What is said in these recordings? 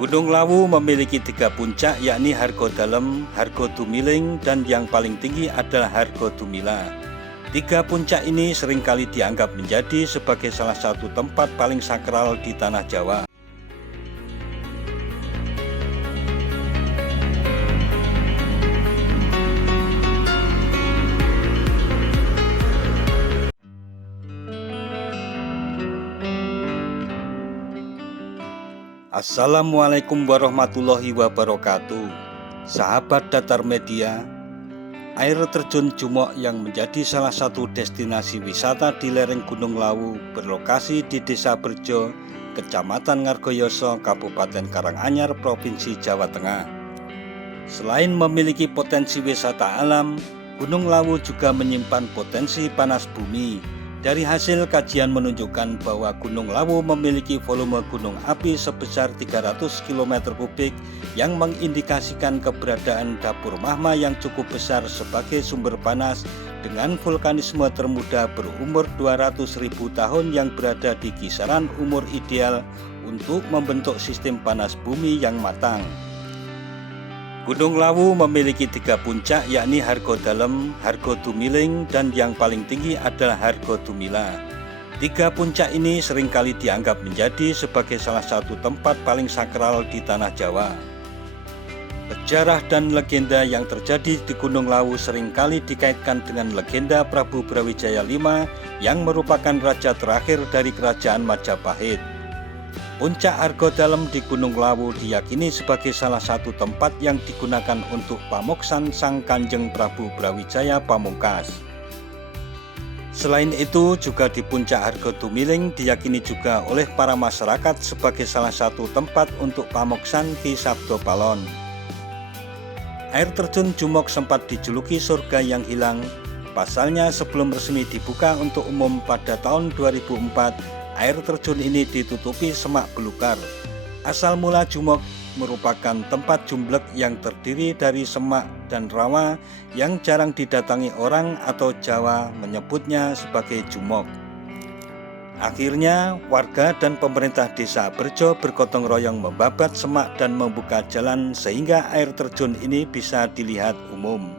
Gunung Lawu memiliki 3 puncak, yakni Hargodalem, Hargodumiling, dan yang paling tinggi adalah Hargodumila. 3 puncak ini seringkali dianggap menjadi sebagai salah satu tempat paling sakral di tanah Jawa. Assalamualaikum warahmatullahi wabarakatuh. Sahabat Datar Media, air terjun Jumok yang menjadi salah satu destinasi wisata di lereng Gunung Lawu berlokasi di Desa Berjo, Kecamatan Ngargoyoso, Kabupaten Karanganyar, Provinsi Jawa Tengah. Selain memiliki potensi wisata alam, Gunung Lawu juga menyimpan potensi panas bumi. Dari hasil kajian menunjukkan bahwa Gunung Lawu memiliki volume gunung api sebesar 300 km3 yang mengindikasikan keberadaan dapur magma yang cukup besar sebagai sumber panas dengan vulkanisme termuda berumur 200.000 tahun yang berada di kisaran umur ideal untuk membentuk sistem panas bumi yang matang. Gunung Lawu memiliki 3 puncak, yakni Hargodalem, Hargodumiling, dan yang paling tinggi adalah Hargodumila. 3 puncak ini seringkali dianggap menjadi sebagai salah satu tempat paling sakral di tanah Jawa. Sejarah dan legenda yang terjadi di Gunung Lawu seringkali dikaitkan dengan legenda Prabu Brawijaya V yang merupakan raja terakhir dari kerajaan Majapahit. Puncak Hargodalem di Gunung Lawu diyakini sebagai salah satu tempat yang digunakan untuk pamoksan Sang Kanjeng Prabu Brawijaya Pamungkas. Selain itu, juga di Puncak Hargodumiling diyakini juga oleh para masyarakat sebagai salah satu tempat untuk pamoksan Ki Sabdo Palon. Air terjun Jumok sempat dijuluki surga yang hilang. Pasalnya, sebelum resmi dibuka untuk umum pada tahun 2004, air terjun ini ditutupi semak belukar. Asal mula Jumok merupakan tempat jumblek yang terdiri dari semak dan rawa yang jarang didatangi orang, atau Jawa menyebutnya sebagai Jumok. Akhirnya warga dan pemerintah desa Berjo bergotong royong membabat semak dan membuka jalan sehingga air terjun ini bisa dilihat umum.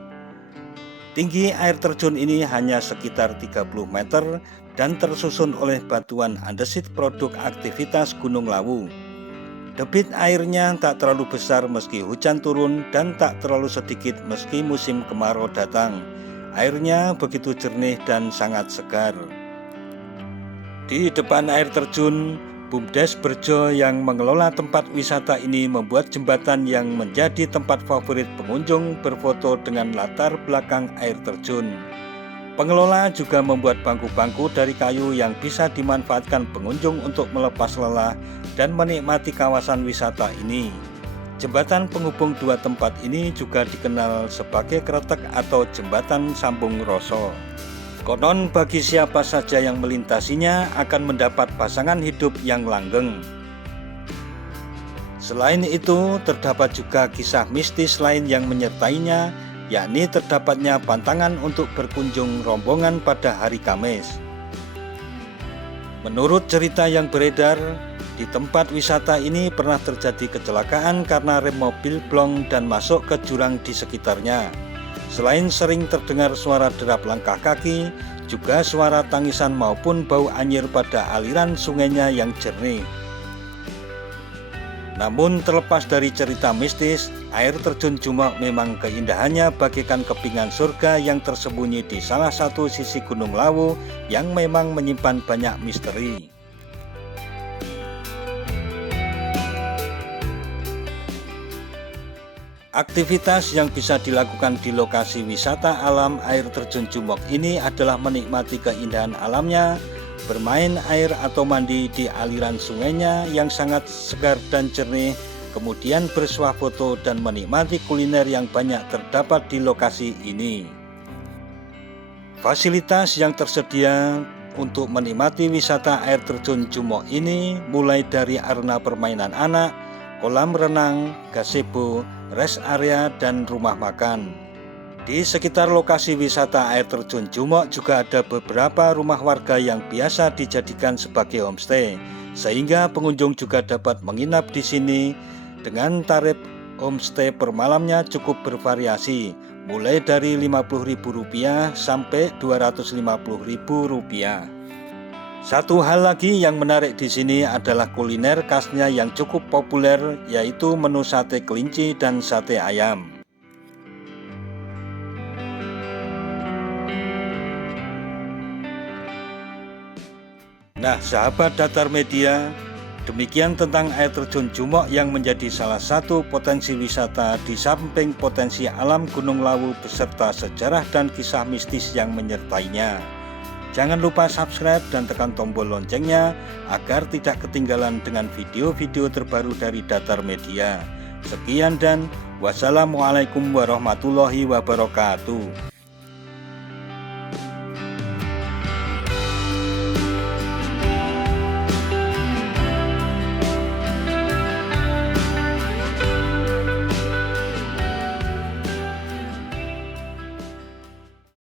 Tinggi air terjun ini hanya sekitar 30 meter dan tersusun oleh batuan andesit produk aktivitas Gunung Lawu. Debit airnya tak terlalu besar meski hujan turun dan tak terlalu sedikit meski musim kemarau datang. Airnya begitu jernih dan sangat segar. Di depan air terjun, Bumdes Berjo yang mengelola tempat wisata ini membuat jembatan yang menjadi tempat favorit pengunjung berfoto dengan latar belakang air terjun. Pengelola juga membuat bangku-bangku dari kayu yang bisa dimanfaatkan pengunjung untuk melepas lelah dan menikmati kawasan wisata ini. Jembatan penghubung 2 tempat ini juga dikenal sebagai kretek atau jembatan sambung rasa. Konon bagi siapa saja yang melintasinya akan mendapat pasangan hidup yang langgeng. Selain itu, terdapat juga kisah mistis lain yang menyertainya, yakni terdapatnya pantangan untuk berkunjung rombongan pada hari Kamis. Menurut cerita yang beredar, di tempat wisata ini pernah terjadi kecelakaan karena rem mobil blong dan masuk ke jurang di sekitarnya. Selain sering terdengar suara derap langkah kaki, juga suara tangisan maupun bau anyir pada aliran sungainya yang jernih. Namun terlepas dari cerita mistis, air terjun Jumok memang keindahannya bagaikan kepingan surga yang tersembunyi di salah satu sisi Gunung Lawu yang memang menyimpan banyak misteri. Aktivitas yang bisa dilakukan di lokasi wisata alam air terjun Jumok ini adalah menikmati keindahan alamnya, bermain air atau mandi di aliran sungainya yang sangat segar dan jernih, kemudian bersuah foto dan menikmati kuliner yang banyak terdapat di lokasi ini. Fasilitas yang tersedia untuk menikmati wisata air terjun Jumok ini mulai dari arena permainan anak, kolam renang, gazebo, rest area, dan rumah makan. Di sekitar lokasi wisata air terjun Jumok juga ada beberapa rumah warga yang biasa dijadikan sebagai homestay, sehingga pengunjung juga dapat menginap di sini dengan tarif homestay per malamnya cukup bervariasi, mulai dari Rp50.000 sampai Rp250.000. Satu hal lagi yang menarik di sini adalah kuliner khasnya yang cukup populer, yaitu menu sate kelinci dan sate ayam. Nah, sahabat Datar Media, demikian tentang air terjun Jumok yang menjadi salah satu potensi wisata di samping potensi alam Gunung Lawu beserta sejarah dan kisah mistis yang menyertainya. Jangan lupa subscribe dan tekan tombol loncengnya agar tidak ketinggalan dengan video-video terbaru dari Datar Media. Sekian dan wassalamualaikum warahmatullahi wabarakatuh.